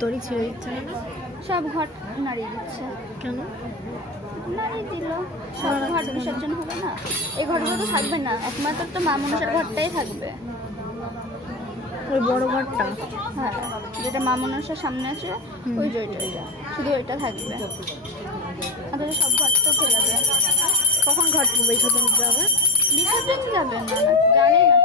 দড়ি ছিঁড়ে দিচ্ছে না, সব ঘট নাড়িয়ে দিচ্ছে। কেন নাড়িয়ে দিল? সব ঘট বিসর্জন হবে না, এই ঘরগুলো তো থাকবে না, একমাত্র তো মা মনসার ঘরটাই থাকবে। ওই বড় ঘরটা? হ্যাঁ, যেটা মা মনসার সামনে আছে ওই যে ওইটা, শুধু ওইটা থাকবে। আর সব ঘরটা উঠে যাবে। কখন ঘট বিসর্জন যাবে? বিসর্জন যাবে না, জানি না।